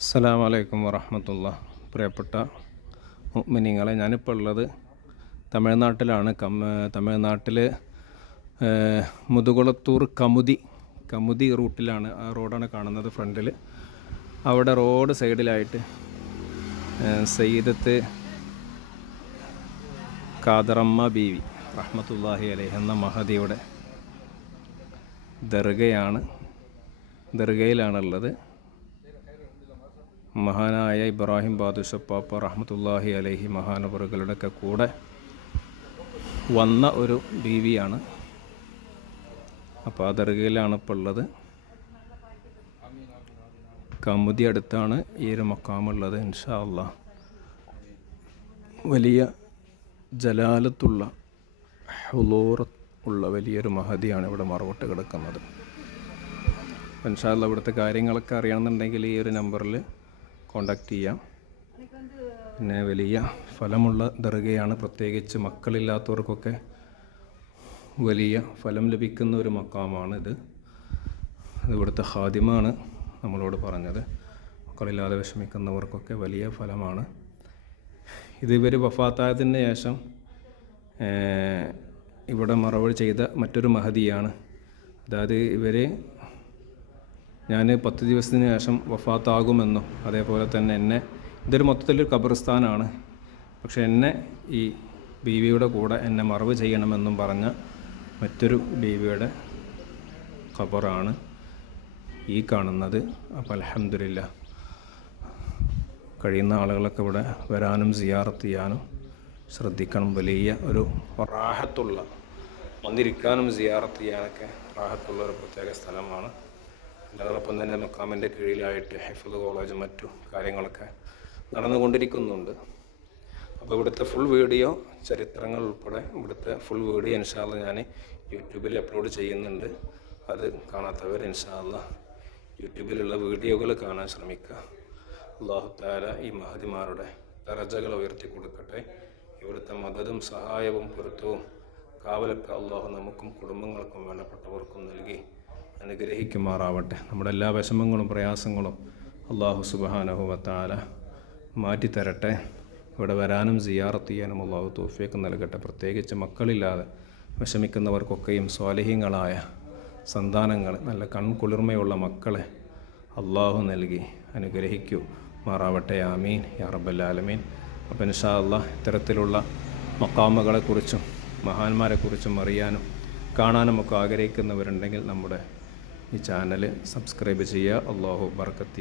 അസ്സലാമു അലൈക്കും വറഹ്മത്തുള്ളാഹി. പ്രിയപ്പെട്ട മുഅ്മിനീങ്ങളെ, ഞാനിപ്പോൾ ഉള്ളത് തമിഴ്നാട്ടിലാണ്. തമിഴ്നാട്ടിൽ മുതുകുളത്തൂർ കമുതി റൂട്ടിലാണ്. ആ റോഡാണ് കാണുന്നത് ഫ്രണ്ടിൽ. അവിടെ റോഡ് സൈഡിലായിട്ട് സയ്യിദത്ത് ഖാദറമ്മ ബീവി റഹ്മത്തുള്ളാഹി അലൈഹി എന്ന മഹദിയുടെ ദർഗയിലാണുള്ളത്. മഹാനായ ഇബ്രാഹിം ബാദുഷപ്പാപ്പ റഹ്മത്തുള്ളാഹി അലൈഹി മഹാനവറുകളുടെയൊക്കെ കൂടെ വന്ന ഒരു ബീവിയാണ്. അപ്പോൾ ആ ദർഗയിലാണ് ഇപ്പോൾ ഉള്ളത്. കമുതി അടുത്താണ് ഈ ഒരു മക്കാമുള്ളത്. ഇൻഷാ അല്ലാഹ് വലിയ ജലാലത്തുള്ള ഹുളൂർ ഉള്ള വലിയൊരു മഹദിയാണ് ഇവിടെ മറവിട്ട് കിടക്കുന്നത്. ഇൻഷാ അല്ലാഹ് ഇവിടുത്തെ കാര്യങ്ങളൊക്കെ അറിയണമെന്നുണ്ടെങ്കിൽ ഈ ഒരു നമ്പറിൽ കോണ്ടാക്ട് ചെയ്യാം. പിന്നെ വലിയ ഫലമുള്ള ദർഗയാണ്. പ്രത്യേകിച്ച് മക്കളില്ലാത്തവർക്കൊക്കെ വലിയ ഫലം ലഭിക്കുന്ന ഒരു മക്കാമാണിത്. ഇവിടുത്തെ ഖാദിമാണ് നമ്മളോട് പറഞ്ഞത്. മക്കളില്ലാതെ വിഷമിക്കുന്നവർക്കൊക്കെ വലിയ ഫലമാണ് ഇത്. ഇവർ വഫാത്തായതിന് ശേഷം ഇവിടെ മറവ് ചെയ്ത മറ്റൊരു മഹദിയാണ്. അതായത് ഞാൻ 10 ദിവസത്തിന് ശേഷം വഫാത്താകുമെന്നും അതേപോലെ തന്നെ ഇതൊരു മൊത്തത്തിലൊരു ഖബർസ്ഥാനാണ്, പക്ഷെ ഈ ബീവിയുടെ കൂടെ എന്നെ മറവ് ചെയ്യണമെന്നും പറഞ്ഞ മറ്റൊരു ബീവിയുടെ ഖബറാണ് ഈ കാണുന്നത്. അപ്പോൾ അൽഹംദുലില്ലാഹ് കഴിയുന്ന ആളുകളൊക്കെ ഇവിടെ വരാനും സിയാറത്ത് ചെയ്യാനും ശ്രദ്ധിക്കണം. വലിയ ഒരു റാഹത്തുള്ള, വന്നിരിക്കാനും സിയാറത്ത് ചെയ്യാനൊക്കെ റാഹത്തുള്ള ഒരു പ്രത്യേക സ്ഥലമാണ്. അതോടൊപ്പം തന്നെ മക്കാമിൻ്റെ കീഴിലായിട്ട് ഹിഫ്ള് കോളേജും മറ്റു കാര്യങ്ങളൊക്കെ നടന്നുകൊണ്ടിരിക്കുന്നുണ്ട്. അപ്പോൾ ഇവിടുത്തെ ഫുൾ വീഡിയോ, ചരിത്രങ്ങൾ ഉൾപ്പെടെ ഇവിടുത്തെ ഫുൾ വീഡിയോ ഇൻഷാ അല്ലാഹ് ഞാൻ യൂട്യൂബിൽ അപ്ലോഡ് ചെയ്യുന്നുണ്ട്. അത് കാണാത്തവർ ഇൻഷാ അല്ലാഹ് യൂട്യൂബിലുള്ള വീഡിയോകൾ കാണാൻ ശ്രമിക്കുക. അല്ലാഹു തആല ഈ മഹദിമാരുടെ ദറജകൾ ഉയർത്തി കൊടുക്കട്ടെ. ഇവിടുത്തെ മദദും സഹായവും പൊരുത്തവും കാവലൊക്കെ അല്ലാഹു നമുക്കും കുടുംബങ്ങൾക്കും വേണ്ടപ്പെട്ടവർക്കും നൽകി അനുഗ്രഹിക്കുമാറാവട്ടെ. നമ്മുടെ എല്ലാ വിഷമങ്ങളും പ്രയാസങ്ങളും അല്ലാഹു സുബ്ഹാനഹു വ തആല മാറ്റിത്തരട്ടെ. ഇവിടെ വരാനും സിയാറത്ത് ചെയ്യാനും അല്ലാഹു തൗഫീഖ് നൽകട്ടെ. പ്രത്യേകിച്ച് മക്കളില്ലാതെ വിഷമിക്കുന്നവർക്കൊക്കെയും സ്വാലിഹീങ്ങളായ സന്താനങ്ങൾ, നല്ല കൺകുളിർമയുള്ള മക്കളെ അല്ലാഹു നൽകി അനുഗ്രഹിക്കുമാറാവട്ടെ. ആമീൻ യാ റബ്ബൽ ആലമീൻ. അപ്പോൾ ഇൻഷാ അല്ലാഹ് ഇത്തരത്തിലുള്ള മക്കാമുകളെക്കുറിച്ചും മഹാന്മാരെക്കുറിച്ചും അറിയാനും കാണാനും ഒക്കെ ആഗ്രഹിക്കുന്നവരുണ്ടെങ്കിൽ നമ്മുടെ ഈ ചാനൽ സബ്സ്ക്രൈബ് ചെയ്യുക. അല്ലാഹു ബർക്കത്ത്